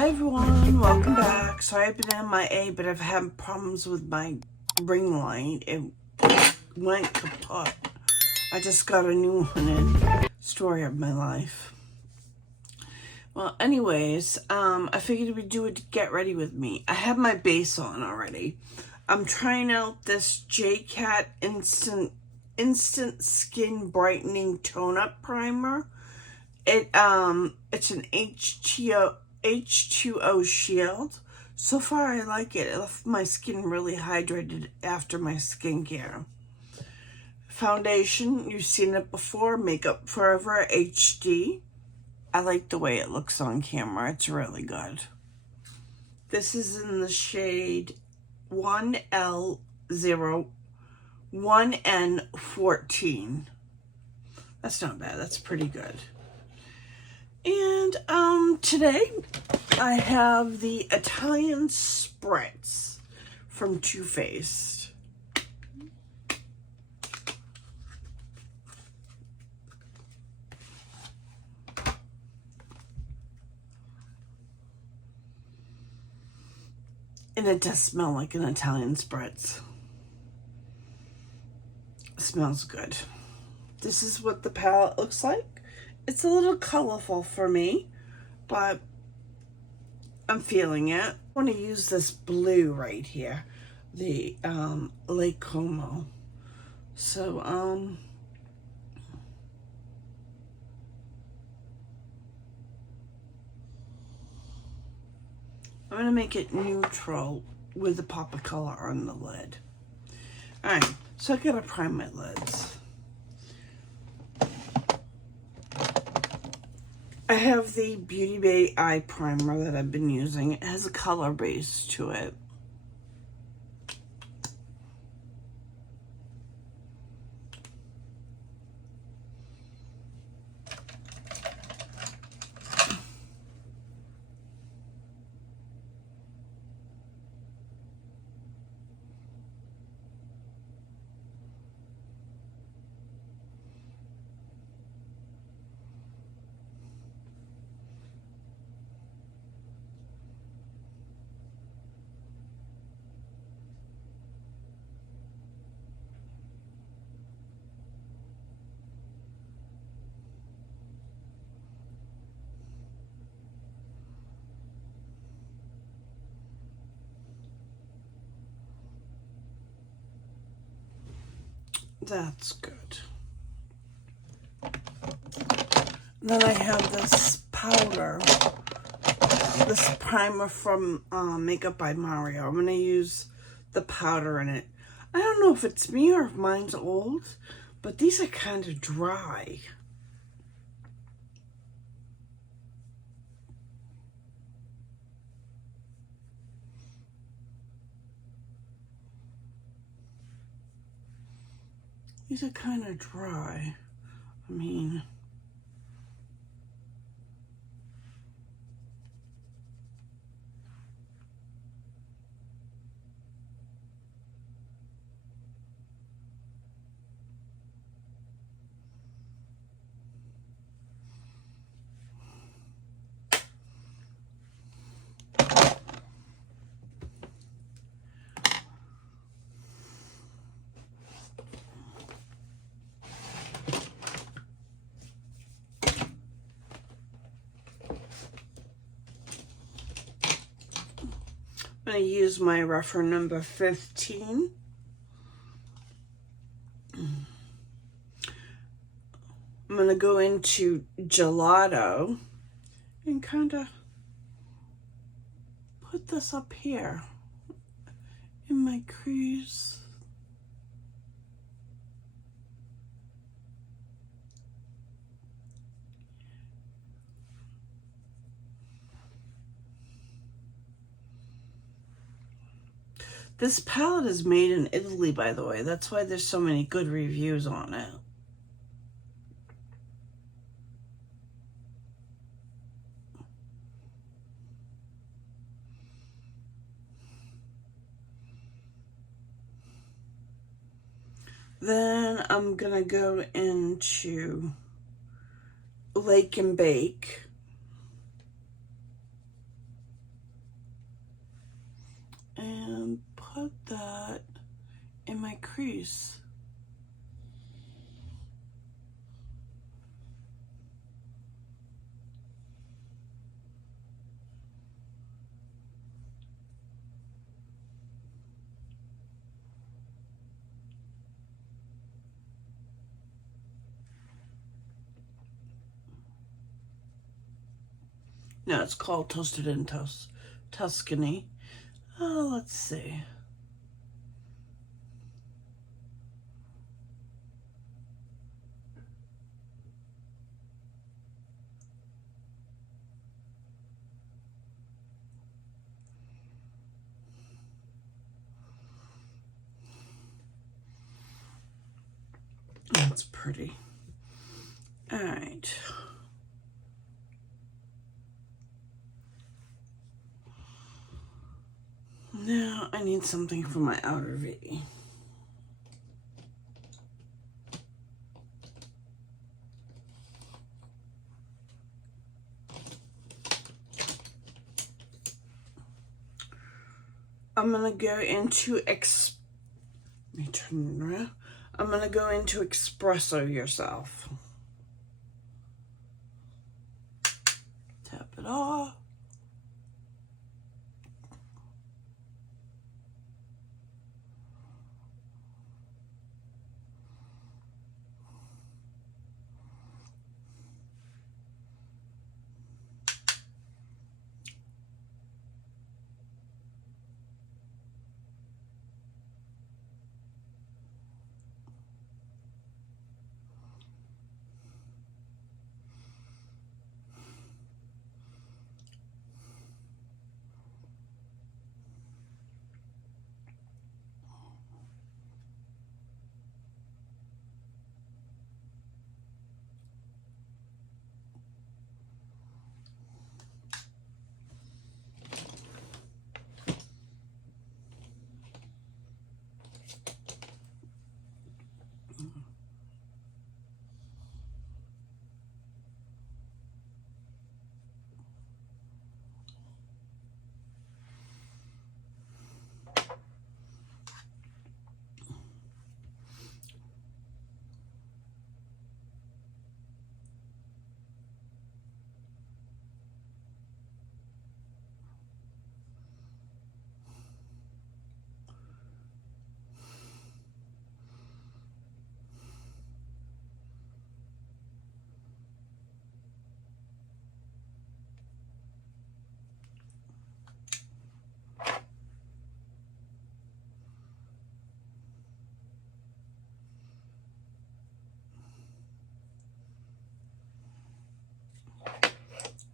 Hi everyone, welcome back. Sorry I've been MIA, but I've had problems with my ring light. It went kaput. I just got a new one in. Story of my life. Well, anyways, I figured we'd do it to get ready with me. I have my base on already. I'm trying out this JCat Instant Skin Brightening Tone Up Primer. It's an H2O shield. So far I like it. It left my skin really hydrated after my skincare. Foundation, you've seen it before, Makeup Forever HD. I like the way it looks on camera. It's really good. This is in the shade 1L0 1N14. That's not bad. That's pretty good. And today I have the Italian Spritz from Too Faced. And it does smell like an Italian Spritz. It smells good. This is what the palette looks like. It's a little colorful for me, but I'm feeling it. I want to use this blue right here, the Lake Como. So, I'm going to make it neutral with a pop of color on the lid. Alright, so I gotta prime my lids. I have the Beauty Bay eye primer that I've been using. It has a color base to it. That's good. Then I have this powder, this primer from Makeup by Mario. I'm going to use the powder in it. I don't know if it's me or if mine's old, but these are kind of dry. These are kind of dry. I mean, I'm going to use my rougher number 15. I'm going to go into Gelato and kind of put this up here in my crease. This palette is made in Italy, by the way. That's why there's so many good reviews on it. Then I'm gonna go into Lake and Bake. crease. No, it's called Toasted in Tuscany. Oh, let's see. That's pretty. All right. Now I need something for my outer V. I'm gonna go into let me turn it around. I'm gonna go into Espresso Yourself. Tap it off.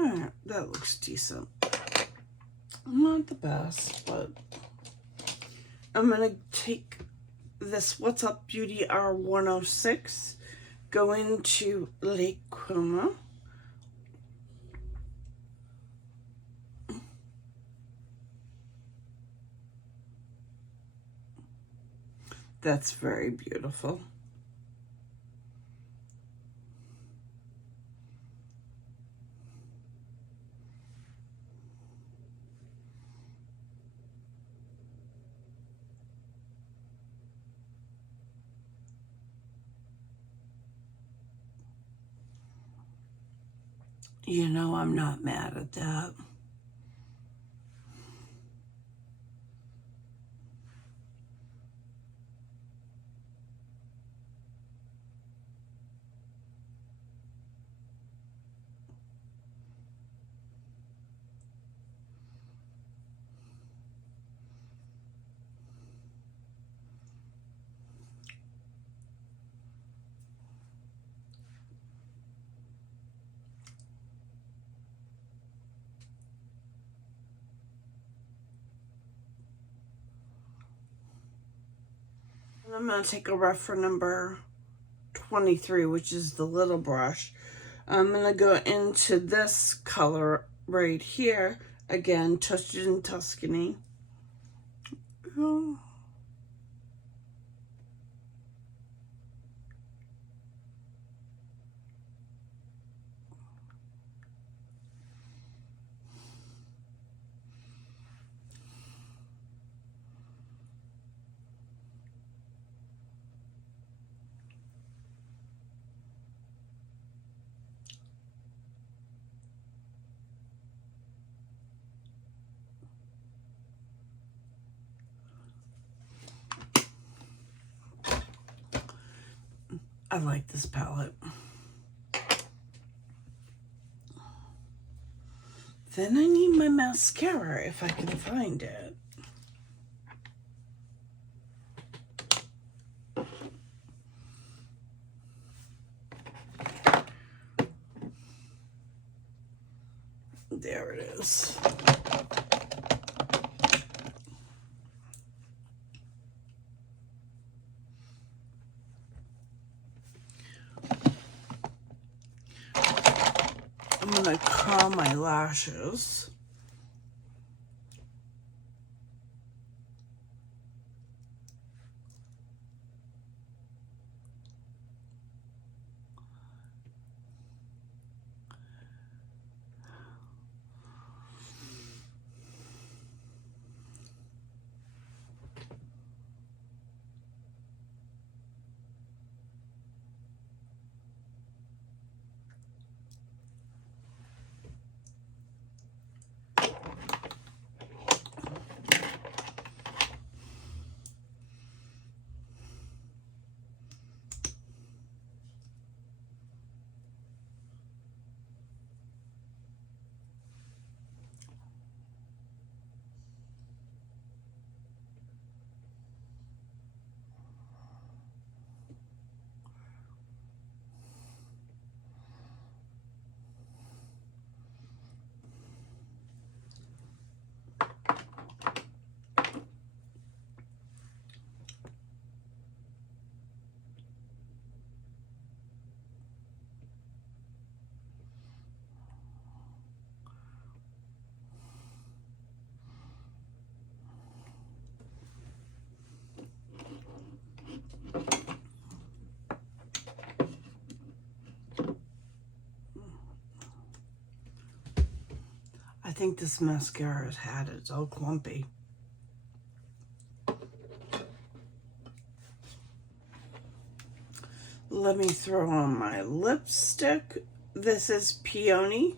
All right, that looks decent. Not the best, but I'm gonna take this What's Up Beauty R106, go into Lake Como. That's very beautiful. You know, I'm not mad at that. And I'm going to take a rough for number 23, which is the little brush. I'm going to go into this color right here. Again, Toasted in Tuscany. Oh. I like this palette. Then I need my mascara if I can find it. There it is. I'm gonna curl my lashes. I think this mascara has had it. It's all clumpy. Let me throw on my lipstick. This is Peony.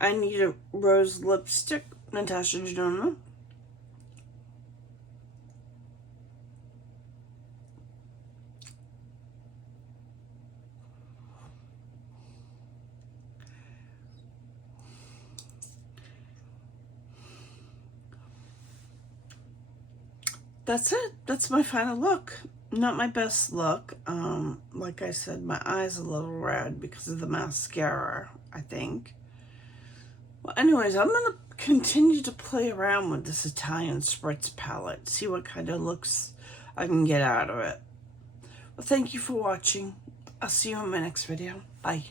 I Need a Rose lipstick. Natasha Denona. That's it. That's my final look. Not my best look. Like I said, my eye's a little red because of the mascara, I think. Well, anyways, I'm going to continue to play around with this Italian Spritz palette. See what kind of looks I can get out of it. Well, thank you for watching. I'll see you in my next video. Bye.